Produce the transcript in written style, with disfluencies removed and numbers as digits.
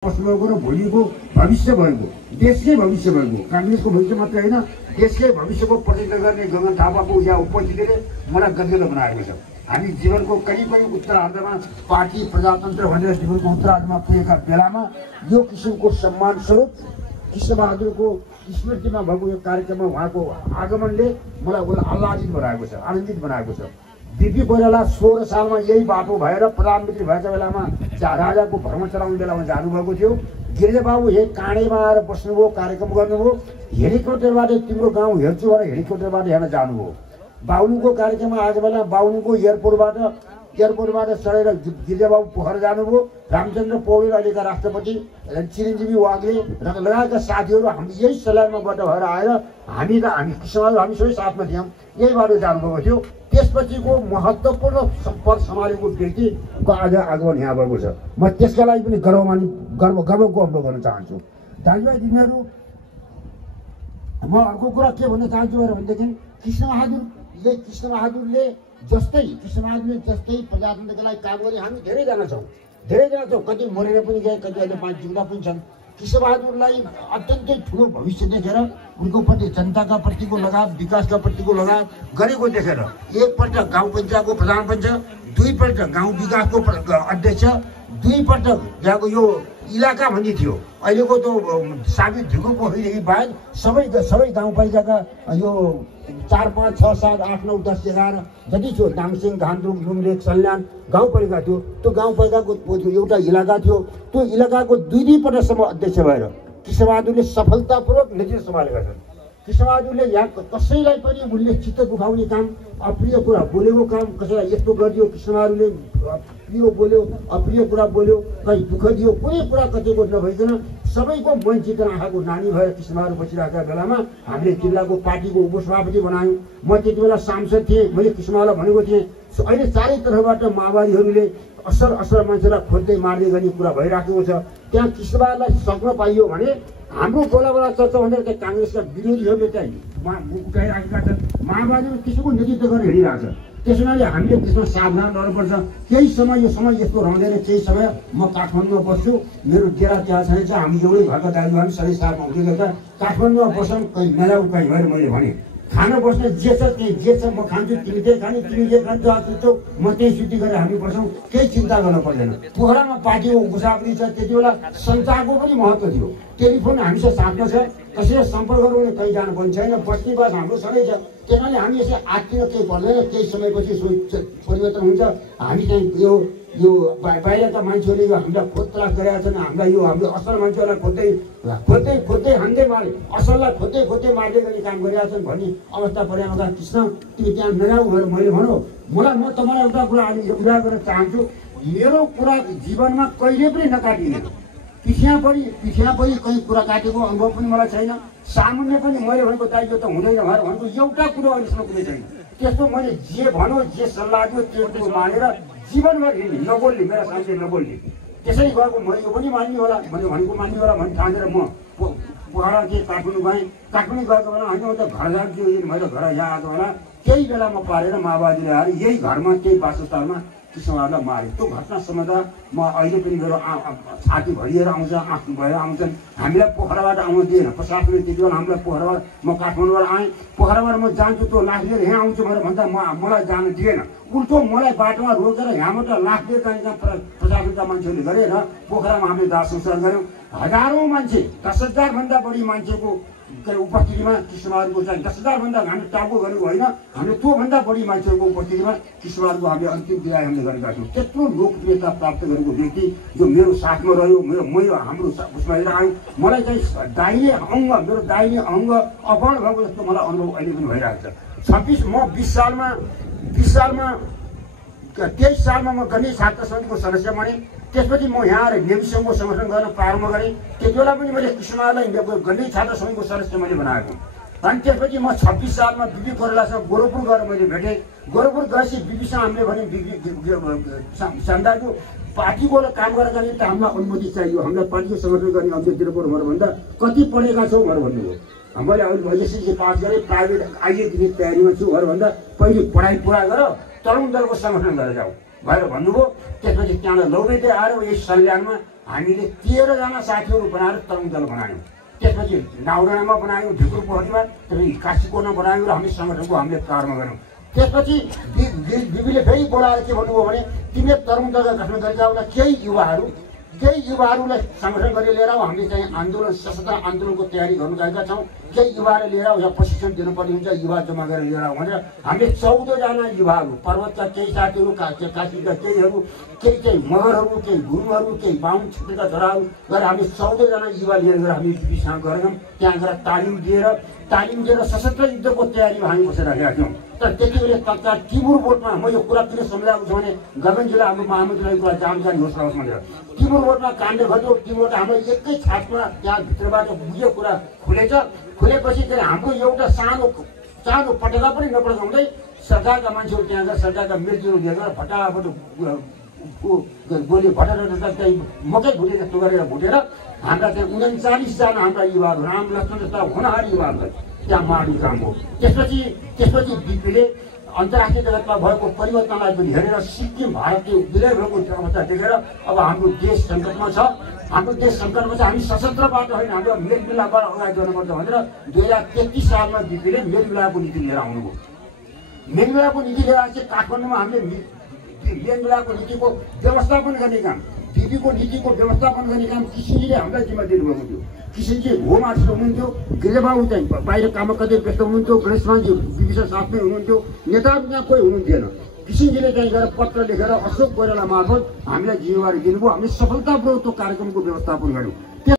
पशुको र भोलिको भविष्य भएको देशकै भविष्य भएको कांग्रेसको भविष्य मात्रै हैन देशकै भविष्यको प्रतिनिधित्व गर्ने गगन थापाको यहाँ उपस्थितिले मलाई गद्गद बनाएको छ। हामी जीवनको करिब उत्तरार्धमा पार्टी प्रजातन्त्र भनेर जीवनको उत्तरार्धमा पुगेका बेलामा यो किसिमको सम्मान स्वरूप कृष्णबहादुरको स्मृतिमा भएको यो कार्यक्रममा उहाँको आगमनले मलाई आह्लादित बनाएको छ, आनन्दित बनाएको छ। बीपी कोइराला 16 सालमा यही बाटो भएर प्रधानमन्त्री भएका बेलामा राजाको भ्रमण चलाउने बेलामा जानुभएको थियो। गिरिजाबाबु यही काँडेमा आएर बस्नुभयो, कार्यक्रम गर्नुभयो। हेलिकप्टरबाट तिम्रो गाउँ हेर्छु भनेर हेलिकप्टरबाट हेर्न जानुभयो। बाहुनको कार्यक्रममा आज बेला बाहुनको एयरपोर्टबाट चढेर गिरिजाबाबु पोखरा जानुभयो। रामचन्द्र पौडेल अहिलेका राष्ट्रपति चिरञ्जीवी वाग्ले लगायतका साथीहरू हामी यही सल्यानमाबाट भएर आएर हामी कृष्णबहादुर हामी सबै साथमा थियौँ, यही बाटो जानुभएको थियो। त्यसपछिको महत्त्वपूर्ण पद सम्हालेको व्यक्तिको आज आगमन यहाँ भएको छ। म त्यसका लागि पनि गर्वको अनुभव गर्न चाहन्छु। दाजुभाइ दिदीहरू, म अर्को कुरा के भन्न चाहन्छु भनेदेखि कृष्णबहादुरले जस्तै प्रजातन्त्रको लागि काम गरे हामी धेरैजना छौँ। कति मरेर पनि गए, कति अहिले जिउँदा पनि छन्। कृष्णबहादुरलाई अत्यन्तै ठुलो भविष्य देखेर उनको प्रति जनताका प्रतिको लगाव, विकासका प्रतिको लगाव गरेको देखेर एकपल्ट गाउँ पञ्चायतको प्रधान पञ्च, दुईपल्ट गाउँ विकासको अध्यक्ष, दुईपल्ट यहाँको यो इलाका भन्ने थियो अहिलेको त साबित ढुको पोखरीदेखि बाहेक सबै गाउँपालिकाका यो 4, 5, 6, 7, 8, 9, 10, 11 जति थियो दाङसिङ, धानतुङ, लुम्लेक, सल्यान गाउँपालिका थियो। त्यो गाउँपालिकाको एउटा इलाका थियो। त्यो इलाकाको दुईपल्टसम्म अध्यक्ष भएर कृष्णबहादुरले सफलतापूर्वक नेतृत्व सम्हालेका छन्। कृष्णबहादुरले यहाँ कसैलाई पनि उनले चित्त दुखाउने काम, अप्रिय कुरा बोलेको काम, कसैलाई यस्तो गरिदियो, कृष्णबहादुरले प्रिय बोल्यो, अप्रिय कुरा बोल्यो, कहीँ दुःख दियो, कुनै कुरा कतिको नभइकन सबैको मन चितन आँखाको नानी भएर कृष्णबहादुर बसिरहेका बेलामा हामीले जिल्लाको पार्टीको उपसभापति बनायौँ। म त्यति बेला सांसद थिएँ। मैले कृष्णबहादुरलाई भनेको थिएँ अहिले चारै तर्फबाट माओवादीहरूले असर मान्छेलाई खोज्दै मार्ने गर्ने कुरा भइराखेको छ। त्यहाँ कृष्णबहादुरलाई सक्न पाइयो भने हाम्रो बोलाबोला चर्चा भनेर त्यहाँ काङ्ग्रेसका विरोधीहरूले चाहिँ उठाइराखेका छन्। माओवादीले त्यसैको नेतृत्व गरेर हिँडिरहेको छ। त्यसो हुनाले हामीले त्यसमा सावधान रहनुपर्छ। केही समय यो समय यस्तो रहँदैन। केही समय म काठमाडौँमा बस्छु, मेरो डेरा त्यहाँ छैन, हामी एउटै घरका दाजुभाइ सबै साथमा हुँदै गर्दा काठमाडौँमा बस्छौँ। कहीँ मेला उकाइ भएर मैले भने खाना बस्ने जे छ त्यही जे छ म खान्छु, तिमी त्यही खाने, तिमी जे खान्छ सुत्छौ, म त्यही छुट्टी गरेर हामी बस्छौँ। केही चिन्ता गर्न पर्दैन। पोखरामा पार्टीको उपसभापति छ। त्यति बेला सञ्चारको पनि महत्त्व थियो। टेलिफोन हामीसँग साथमा छ, कसैले सम्पर्क गर्नु कहीँ जानु पनि छैन। बस्ती बस हाम्रो सँगै छ। त्यसैले हामी यसै आत्तिन केही पर्दैन। केही समयपछि परिवर्तन हुन्छ। हामी चाहिँ यो बाहिरका मान्छेहरूले हामीलाई खोजतलास गरेका छन्। हामीलाई यो हाम्रो असल मान्छेहरूलाई खोज्दै हान्दै मारे, असललाई खोज्दै मार्दै गर्ने काम गरिरहेका छन् भन्ने अवस्था परेमा कृष्ण तिमी त्यहाँ नजाऊ भनेर मैले भनौँ। म तपाईँलाई एउटा कुरा अहिले उल्लेख गर्न चाहन्छु। मेरो कुरा जीवनमा कहिले पनि नकाटिने, पिछ्या पनि कहीँ कुरा काटेको अनुभव पनि मलाई छैन। सामान्य पनि मैले भनेको दायित्व त हुँदैन भनेर भनेको एउटा कुरो अहिलेसम्म कुनै छैन। त्यस्तो मैले जे भनौँ, जे सल्लाह दियो त्यो मानेर जीवनभर हिँड्ने, नबोल्ने, मेरा साथी नबोल्ने, त्यसै गएको मैले पनि मान्ने होला, मैले भनेको मान्ने होला भन्ने ठानेर म पोखरा थिएँ, काठमाडौँ गएँ। काठमाडौँ गएको बेला होइन, म त घर जान्थ्यो। मेरो घर यहाँ आएको बेला केही बेलामा पारेर माओवादीले आएर यही घरमा त्यही वासस्थानमा कृष्णबहादुरलाई मार्यो। त्यो घटना सम्झँदा म अहिले पनि मेरो छाती भरिएर आउँछ, आँखु भएर आउँछन्। हामीलाई पोखराबाट आउनु दिएन प्रशासनले। त्यति बेला हामीलाई पोखराबाट, म काठमाडौँबाट आएँ, पोखराबाट म जान्छु त्यो लास लिएर यहाँ आउँछु भनेर भन्दा मलाई जानु दिएन। उल्टो मलाई बाटोमा रोकेर यहाँबाट लास लिएर जाने प्रशासनका मान्छेहरूले गरेर पोखरामा हामीले दाह संस्कार गऱ्यौँ। हजारौँ मान्छे, 10,000 भन्दा बढी मान्छेको उपस्थितिमा कृष्णबहादुरको चाहिँ 10,000 भन्दा हामीले टाउको गरेको होइन, हामीले त्योभन्दा बढी मान्छेहरूको उपस्थितिमा कृष्णबहादुरको हामीले अन्तिम विदाय हामीले गरेका छौँ। त्यत्रो लोकप्रियता प्राप्त गरेको व्यक्ति जो मेरो साथमा रह्यो, हाम्रो उसमा हेरेर आयौँ। मलाई चाहिँ मेरो दाहिने अङ्ग अपहरण भएको जस्तो मलाई अनुभव अहिले पनि भइरहेको छ। म 23 सालमा म गणेश छात्र समितिको सदस्य बनेँ। त्यसपछि म यहाँ आएर नेविसङ्घको संगठन गर्न प्रारम्भ गरेँ। त्यति बेला पनि मैले कृष्णबहादुरलाई गणेश छात्र समितिको सदस्य मैले बनाएको। अनि त्यसपछि म 26 सालमा बीपी कोइरालासँग गोरखपुर गएर मैले भेटेँ। गोरखपुर गएपछि बीपीसँग हामीले भने सन्दाजु पार्टीको काम गरेर जाने त हामीलाई अनुमति चाहियो, हामीलाई पार्टीको संगठन गर्ने अनुमति दिनुपर्छ भनेर भन्दा कति पढेका छौ भनेर भन्नुभयो। मैले अहिले एसएससी पास गरेँ, प्राइभेट आइए दिने तयारीमा छु भनेर भन्दा पहिले पढाइ पुरा गर, तरुण दलको संगठन गरेर जाऊ भनेर भन्नुभयो। त्यसपछि त्यहाँबाट लौबेटे आएर यही सल्यानमा हामीले 13 जना साथीहरू बनाएर तरङ्ग दल बनायौँ। त्यसपछि नाउडाँडामा बनायौँ, ढिकुरपोखरीमा, त्यसपछि काशीकोटमा बनायौँ र हामी सङ्गठनको हामीले प्रारम्भ गऱ्यौँ। त्यसपछि बिबीले फेरि बोलाएर के भन्नुभयो भने तिमीले तरङ्ग दल गठन गरेका होला, केही युवाहरूलाई सङ्गठन गरेर लिएर आऊ, हामीले चाहिँ आन्दोलन सशस्त्र आन्दोलनको तयारी गर्नु गएका छौँ, केही युवाहरू लिएर आऊ, यहाँ प्रशिक्षण दिनुपर्ने हुन्छ, युवा जम्मा गरेर लिएर आऊ भनेर हामीले 14 जना युवाहरू, पर्वतका केही साथीहरू, काशीका केहीहरू, केही चाहिँ मगरहरू, केही गुरुङहरू, केही बाहुन क्षेत्रका छोराहरू गरेर हामी 14 जना युवा लिएर गएर हामी बिबीसँग गऱ्यौँ। त्यहाँ गएर तालिम दिएर सशस्त्र युद्धको तयारीमा हामी बसेर राखेका थियौँ। तर त्यति बेला तत्काल टिमुर बोटमा म यो कुरा किन सम्झाएको छु भने गगन जिल्ला हाम्रो महामन्त्रीलाई कुरा जानकारी होस् भनेर टिमुर बोटमा काण्ड घट्यो। टिमुर हाम्रो एकै छापमा त्यहाँ भित्रबाट बुझ्यो कुरा खुलेपछि चाहिँ हाम्रो एउटा सानो पटेका पनि नपड्काउँदै सरकारका मान्छेहरू त्यहाँ गएर सरकारका मृत्युहरू लिएर फटाफट गोली भटेर चाहिँ मकै भुटे जस्तो गरेर भुटेर हाम्रा चाहिँ 39 जना हाम्रा युवाहरू राम लक्ष्मण जस्ता होनहार युवाहरूलाई त्यहाँ मार्ने काम हो। त्यसपछि बिपीले अन्तर्राष्ट्रिय जगतमा भएको परिवर्तनलाई पनि हेरेर सिक्किम भारतले विलय भएको अवस्था देखेर अब हाम्रो देश सङ्कटमा छ, हामी सशस्त्रबाट होइन हाम्रो मेलमिलापबाट अगाडि गर्नुपर्छ भनेर 2033 सालमा बिपीले मेलमिलापको नीति लिएर आउनुभयो। मेलमिलापको नीति लिएर चाहिँ काठमाडौँमा हामीले मेलमिलापको नीतिको व्यवस्थापन गर्ने काम, बिपीको नीतिको व्यवस्थापन गर्ने काम किसिमले हामीलाई जिम्मा दिनुभएको थियो। किसिमजी होम आर्टिस्ट हुनुहुन्थ्यो, गिरिबाबु चाहिँ बाहिर काममा कतै व्यस्त हुनुहुन्थ्यो, गणेशमानजी बिपीसँग साथमै हुनुहुन्थ्यो, नेताहरू त्यहाँ कोही हुनुहुन्थेन। किसिमजीले चाहिँ गएर पत्र लेखेर अशोक कोइराला मार्फत हामीलाई जिम्मेवारी दिनुभयो। हामीले सफलतापूर्वक त्यो कार्यक्रमको व्यवस्थापन गऱ्यौँ।